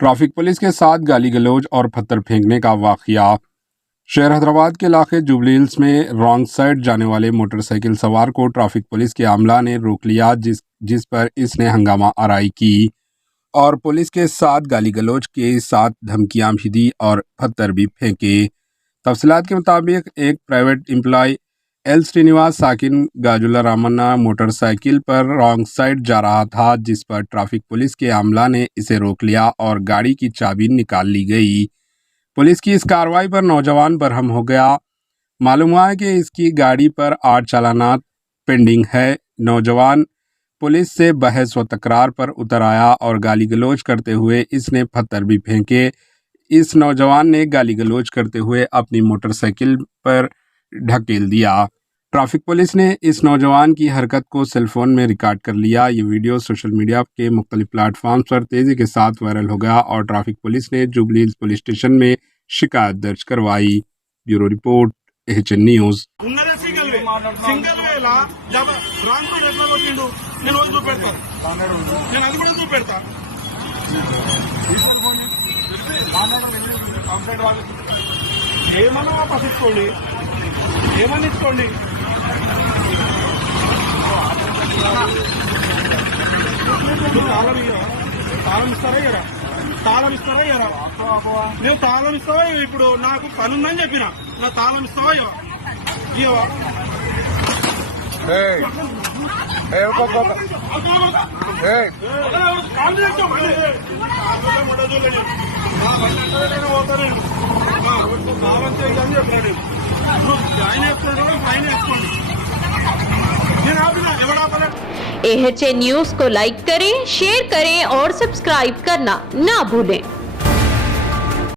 Traffic police के साथ गाली गलौज और पत्थर फेंकने का वाकया। शहर हैदराबाद के इलाके जुबली हिल्स में रॉन्ग साइड जाने वाले मोटरसाइकिल सवार को ट्रैफिक पुलिस के अमला ने रोक लिया, जिस पर इसने हंगामा आराई की और पुलिस के साथ गाली गलौज के साथ धमकियां भी दी और पत्थर भी फेंके। तफसीलात के मुताबिक एक प्राइवेट एम्प्लॉय एल श्रीनिवास साकिन गाजुला रामन्ना मोटरसाइकिल पर रॉन्ग साइड जा रहा था, जिस पर ट्रैफिक पुलिस के अमला ने इसे रोक लिया और गाड़ी की चाबी निकाल ली गई। पुलिस की इस कार्रवाई पर नौजवान बरहम हो गया। मालूम हुआ है कि इसकी गाड़ी पर 8 चालानात पेंडिंग है। नौजवान पुलिस से बहस व तकरार पर उतर आया और गाली गलौज करते हुए इसने पत्थर भी फेंके। इस नौजवान ने गाली गलौज करते हुए अपनी मोटरसाइकिल पर ढकेल दिया। ट्रैफिक पुलिस ने इस नौजवान की हरकत को सेलफोन में रिकॉर्ड कर लिया। ये वीडियो सोशल मीडिया के मुख्तलिफ प्लेटफॉर्म्स पर तेजी के साथ वायरल हो गया और ट्रैफिक पुलिस ने जुबली हिल्स पुलिस स्टेशन में शिकायत दर्ज करवाई। Bureau report, HN news. ఏమన్నా వాపస్ ఇచ్చుకోండి, ఏమని ఇచ్చుకోండి. తాళం ఇస్తారా కదా, తాళం ఇస్తారా కదా, నేను తాళం ఇస్తావా? ఇప్పుడు నాకు పని ఉందని చెప్పిన, నా తాళం ఇస్తావా? ఇవా HN न्यूज़ को लाइक करें, शेयर करें और सब्सक्राइब करना ना भूलें।